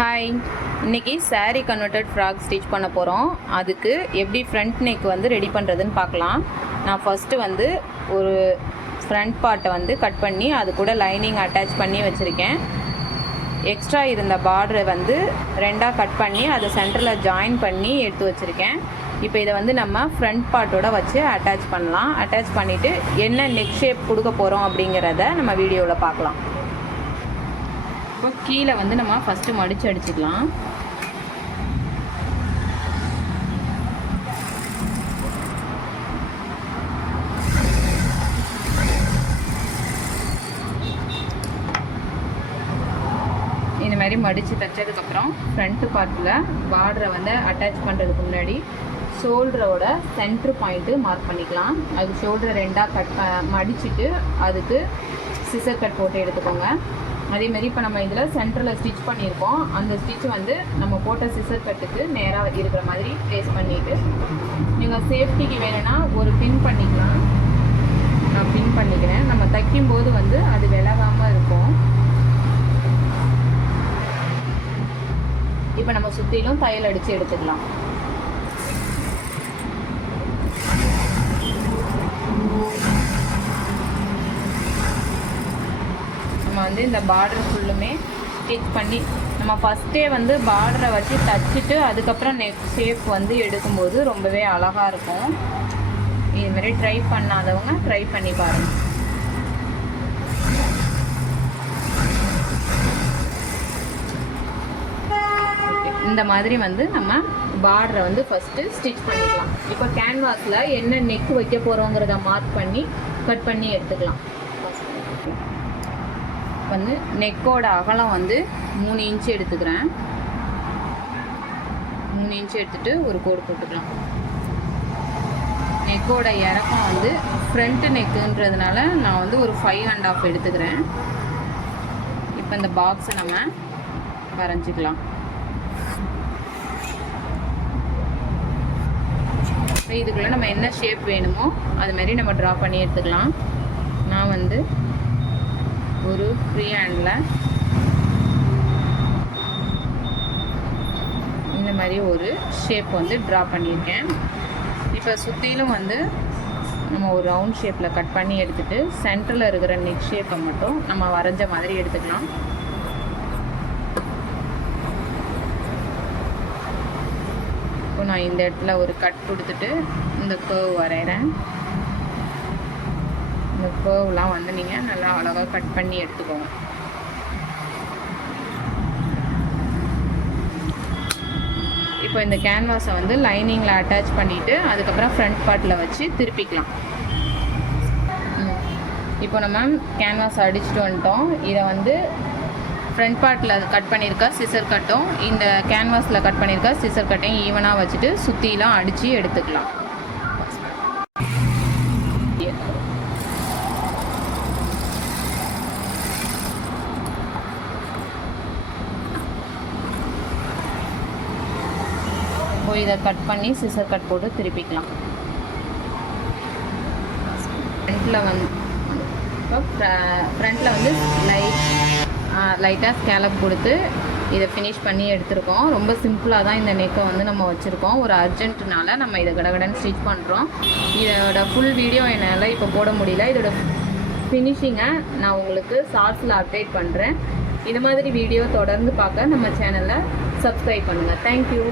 Hi, இன்றைக்கி saree converted frock stitch பண்ண போகிறோம். அதுக்கு எப்படி ஃப்ரண்ட் நெக் வந்து ரெடி பண்ணுறதுன்னு பார்க்கலாம். நான் ஃபஸ்ட்டு வந்து ஒரு ஃப்ரண்ட் பார்ட்டை வந்து கட் பண்ணி அது கூட லைனிங் அட்டாச் பண்ணி வச்சுருக்கேன். எக்ஸ்ட்ரா இருந்த பார்டரை வந்து ரெண்டாக கட் பண்ணி அதை சென்டரில் ஜாயின் பண்ணி எடுத்து வச்சுருக்கேன். இப்போ இதை வந்து நம்ம ஃப்ரண்ட் பார்ட்டோட வச்சு அட்டாச் பண்ணலாம். அட்டாச் பண்ணிவிட்டு என்ன நெக் ஷேப் கொடுக்க போகிறோம் அப்படிங்கிறத நம்ம வீடியோவில் பார்க்கலாம். இப்போ கீழே வந்து நம்ம ஃபஸ்ட்டு மடித்து அடிச்சுக்கலாம். இந்த மாதிரி மடித்து தைச்சதுக்கப்புறம் ஃப்ரண்ட்டு பார்ட்டில் பார்டரை வந்து அட்டாச் பண்ணுறதுக்கு முன்னாடி ஷோல்டரோட சென்ட்ரு பாயிண்ட்டு மார்க் பண்ணிக்கலாம். அது ஷோல்டரை ரெண்டாக மடிச்சுட்டு அதுக்கு சிசர் கட் போட்டு எடுத்துக்கோங்க. அதேமாதிரி இப்போ நம்ம இதில் சென்டரில் ஸ்டிச் பண்ணியிருக்கோம். அந்த ஸ்டிச் வந்து நம்ம போட்ட சிசர் கட்டுக்கு நேராக இருக்கிற மாதிரி ப்ளேஸ் பண்ணிவிட்டு நீங்கள் சேஃப்டிக்கு வேணும்னா ஒரு பின் பண்ணிக்கலாம். நான் பின் பண்ணிக்கிறேன். நம்ம தைக்கும்போது வந்து அது விலகாமல் இருக்கும். இப்போ நம்ம சுற்றிலும் தையல் அடித்து எடுத்துக்கலாம். நம்ம வந்து இந்த பார்டர் ஃபுல்லுமே ஸ்டிச் பண்ணி நம்ம ஃபஸ்ட்டே வந்து பார்டரை வச்சு தைச்சிட்டு அதுக்கப்புறம் நெக் ஷேப் வந்து எடுக்கும்போது ரொம்பவே அழகாக இருக்கும். இதுமாரி ட்ரை பண்ணாதவங்க ட்ரை பண்ணி பாருங்கள். இந்த மாதிரி வந்து நம்ம பார்டரை வந்து ஃபஸ்ட்டு ஸ்டிச் பண்ணிக்கலாம். இப்போ கேன்வாஸில் என்ன நெக் வைக்க போகிறோங்கிறத மார்க் பண்ணி கட் பண்ணி எடுத்துக்கலாம். வந்து நெக்கோட அகலம் வந்து 3 இன்ச்சு எடுத்துக்கிறேன். 3 இன்ச்சு எடுத்துகிட்டு ஒரு கோடு போட்டுக்கலாம். நெக்கோட இறக்கம் வந்து ஃப்ரண்ட் நெக்குன்றதுனால நான் வந்து ஒரு 5.5 எடுத்துக்கிறேன். இப்போ இந்த பாக்ஸை நம்ம வரைஞ்சிக்கலாம். இதுக்குள்ளே நம்ம என்ன ஷேப் வேணுமோ அதுமாரி நம்ம ட்ரா பண்ணி எடுத்துக்கலாம். நான் வந்து ஒரு ஃப்ரீ ஹேண்டில் இந்த மாதிரி ஒரு ஷேப் வந்து ட்ரா பண்ணியிருக்கேன். இப்போ சுற்றிலும் வந்து நம்ம ஒரு ரவுண்ட் ஷேப்பில் கட் பண்ணி எடுத்துகிட்டு சென்டரில் இருக்கிற நெக் ஷேப்பை மட்டும் நம்ம வரைஞ்ச மாதிரி எடுத்துக்கலாம். இப்போ நான் இந்த இடத்துல ஒரு கட் கொடுத்துட்டு இந்த கர்வ் வரைகிறேன். இந்த கர்வ்லாம் வந்து நீங்கள் நல்லா அழகாக கட் பண்ணி எடுத்துக்கோங்க. இப்போ இந்த கேன்வாஸை வந்து லைனிங்கில் அட்டாச் பண்ணிவிட்டு அதுக்கப்புறம் ஃப்ரண்ட் பார்ட்டில் வச்சு திருப்பிக்கலாம். இப்போ நம்ம கேன்வாஸ் அடிச்சுட்டு வந்துட்டோம். இதை வந்து ஃப்ரண்ட் பார்ட்டில் கட் பண்ணியிருக்கா சிசர் கட்டும் இந்த கேன்வாஸில் கட் பண்ணியிருக்கா சிசர் கட்டையும் ஈவனாக வச்சுட்டு சுற்றிலாம் அடித்து எடுத்துக்கலாம். இதை கட் பண்ணி சிசர் கட் போட்டு திருப்பிக்கலாம். ஃப்ரண்ட்டில் வந்து லைட்டாக ஸ்கேலப் கொடுத்து இதை ஃபினிஷ் பண்ணி எடுத்துருக்கோம். ரொம்ப சிம்பிளாக தான் இந்த நெக்கை வந்து நம்ம வச்சுருக்கோம். ஒரு அர்ஜென்ட்னால நம்ம இதை கடகடன்னு ஸ்டிச் பண்ணுறோம். இதோட ஃபுல் வீடியோ என்னால் இப்போ போட முடியல. இதோட ஃபினிஷிங்கை நான் உங்களுக்கு ஷார்ட்ஸில் அப்டேட் பண்ணுறேன். இது மாதிரி வீடியோ தொடர்ந்து பார்க்க நம்ம சேனலை சப்ஸ்கிரைப் பண்ணுங்கள். தேங்க்யூ.